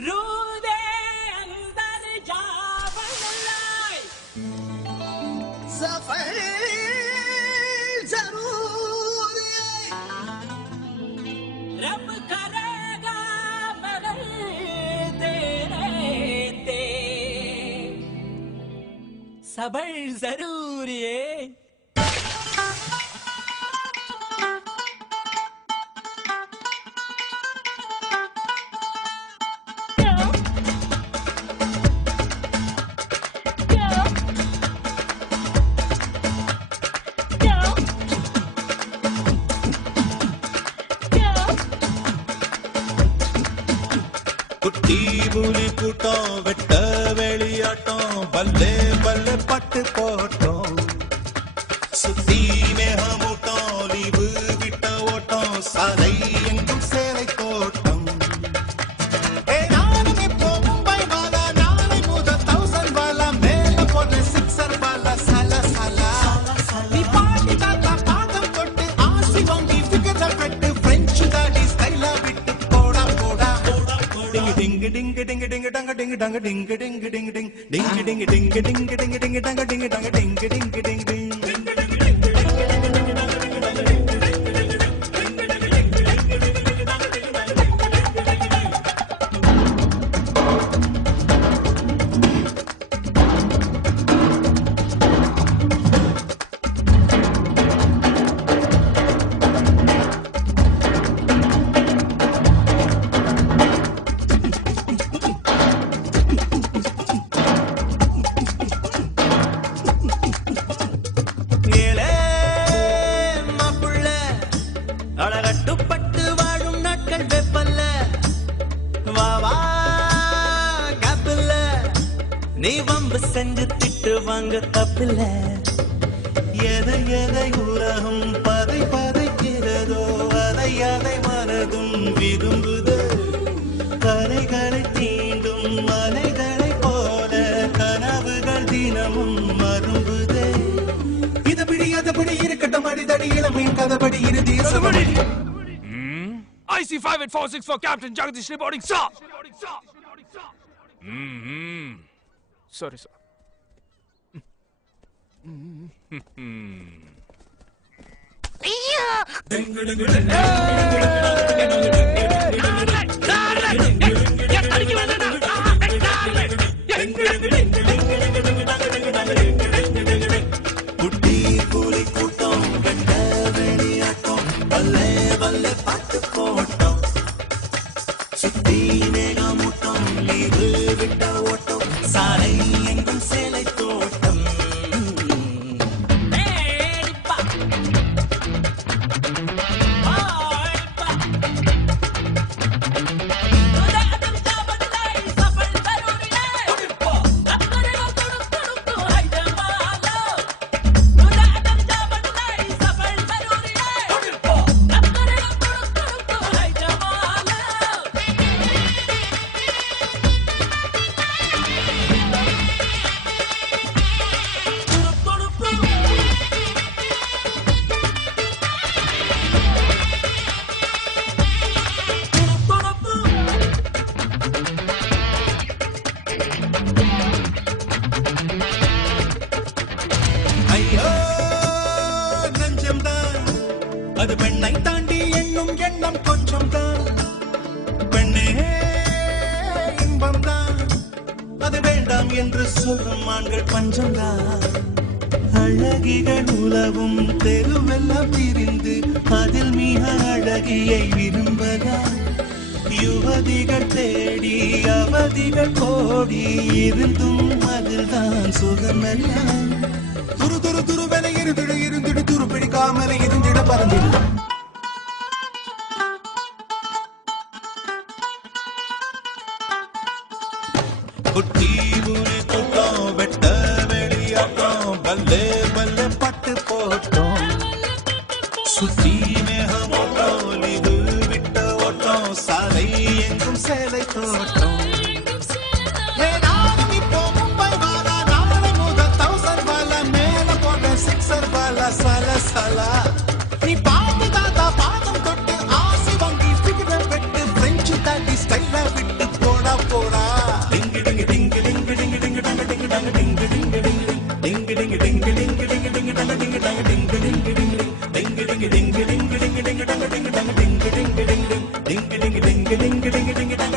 रूदे अंदर जावन लाए सफर जरूर रब करेगा बदल तेरे ते सबर जरूर है புலி கூட்டம் வெட்ட வெளியாட்டம் பல்லே பல்லே பட்டு போட்டோம் சுத்தி மேகமூட்டம் லீவு விட்ட ஓட்டம் சாலை எங்கும் சேலை தோட்டம் நானும் இப்போ மும்பை வாலா நாளை முதல் 1000 வாலா மேல போன 6 வாலா சல சல நீ பாட்டி தாத்தா பாதம் தொட்டு ஆசி வாங்கி ஃபிகர் வெட்டு பிரெஞ்சு தாடி ஸ்டைலா விட்டு போடா போடா ding ding ding ding dang ding dang ding ding ding ding ding ding ding ding ding ding ding dang ding dang ding ding ding ding அழகட்டுப்பட்டு வாழும் நாட்கள் வெப்பல்ல வா வா கப்பல்ல நீ வம்பு செஞ்சு திட்டு வாங்க தப்பில்ல எதை எதை உலகம் பதை பதைக்கிறதோ அதை அதை மனதும் விரும்புது கரைகளை தீண்டும் மலைகளை போல கனவுகள் தினமும் மரும்புதே இதபடி இருக்கட்டும் அடிதடி இளமையின் கதபடி இறுதி IC5846 for Captain Jagdish reporting, sir. Sorry, sir. புட்டி புலி கூட்டம் வெட்ட வெளியாட்டம் பல்லே பல்லே பாட்டு போட்டோம் சுத்தி மேகமூட்டம் லீவு விட்ட ஓட்டம் சாலை எங்கும் சேலை தோட்டம் அது பெண்ணை தாண்டி எண்ணும் எண்ணம் கொஞ்சம் தான் பெண்ணே இன்பம் தான் அது வேண்டாம் என்று சொல்லும் ஆண்கள் பஞ்சம் தான் அழகிகள் உலவும் தெருவெல்லாம் பிரிந்து அதில் மிக அழகியை விரும்பதா யுவதிகள் தேடி அவதிகள் கோடி இருந்தும் அதில் தான் சுகமெல்லாம் துரு துரு துருவென இருந்துடு துரு பிடிக்காமல இருந்திட பறந்திடு குட்டி புலி கூட்டம் வெட்ட வெளியாட்டம் பல்லே பல்லே பட்டு போட்டோம் சுத்தி மேகமூட்டம் லீவு விட்ட ஓட்டம் சாலை எங்கும் சேலை தோட்டம் நானும் இப்போ மும்பை வாலா நாளை முதல் 1000 வாலா மேல போன 6 வாலா சல சல நீ பாட்டு தாத்தா பாதம் தொட்டு ஆசி வாங்கி ஃபிகர் வெட்டு பிரெஞ்சு தாடி ஸ்டைலா விட்டு போடா டிங்கு டிங்கு டங்